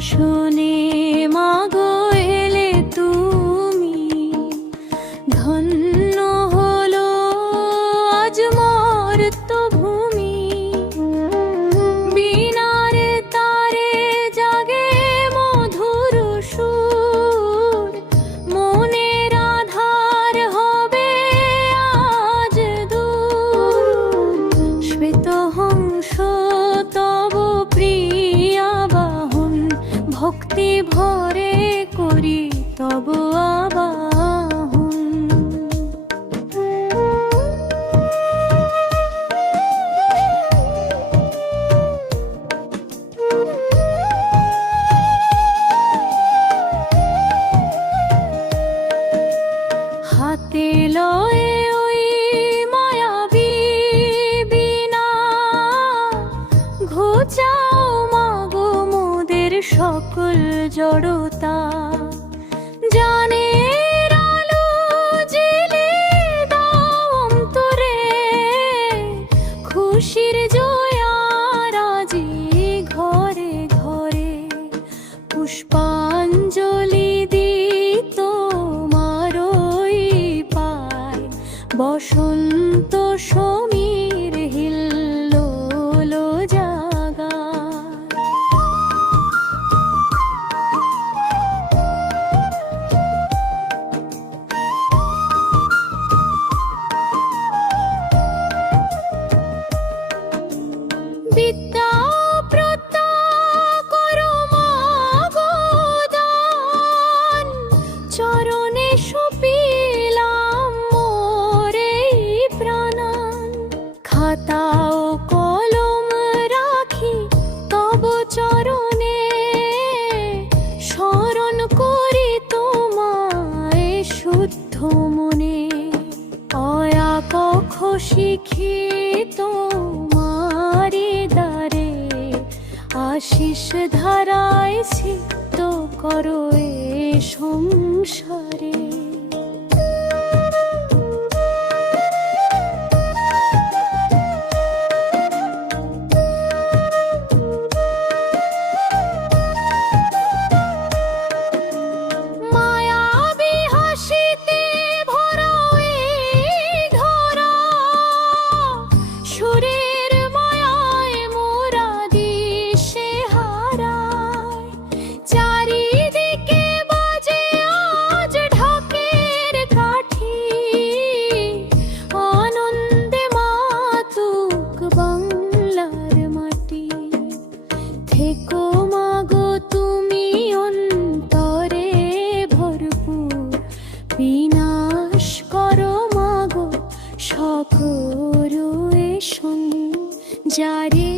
বসনে মাগো এলে তুমি, ধন্য হলো আজ মর্ত্যভূমি। বীণার তারে জাগে মধুর সুর, মনের আধার হবে আজ দূর। শ্বেতহংস তব প্রিয়া বাহন, ভক্তি ভরে করি তব আবাহন। হাতে লয়ে ওই মায়াবী বীণা, ঘোচাও মাগো মোদের সকল জড়তা। জানের আলো জ্বেলে দাও অন্তরে, খুশির জয়ারাজি ঘরে ঘরে। পুষ্পাঞ্জলি দিত মারই পায়, বসন্ত সমীর হিল্লোল জাগা। বিদ্যা প্রত্যা করো মাগো দান, চরণে সপিলাম মোরে প্রাণান। খাতা ও কলম রাখি তব চরণে, স্মরণ করি তোমায় শুদ্ধ মনে। অয়া কখ শিখি তোমারি দ্বারে, আশিস ধারায় সিক্ত করো এ সংসারে। মায়াবী হাসিতে ভরা এই ধরা, সুরের মায়ায় মোরা দিশে হারায়। চারিদিকে বাজে আজ ঢাকের কাঠি, আনন্দে মাতুক বাংলার মাটি। থেকো মাগো তুমি অন্তরে ভরপুর, বিনাশ করো মাগো সকল এ সংসারে।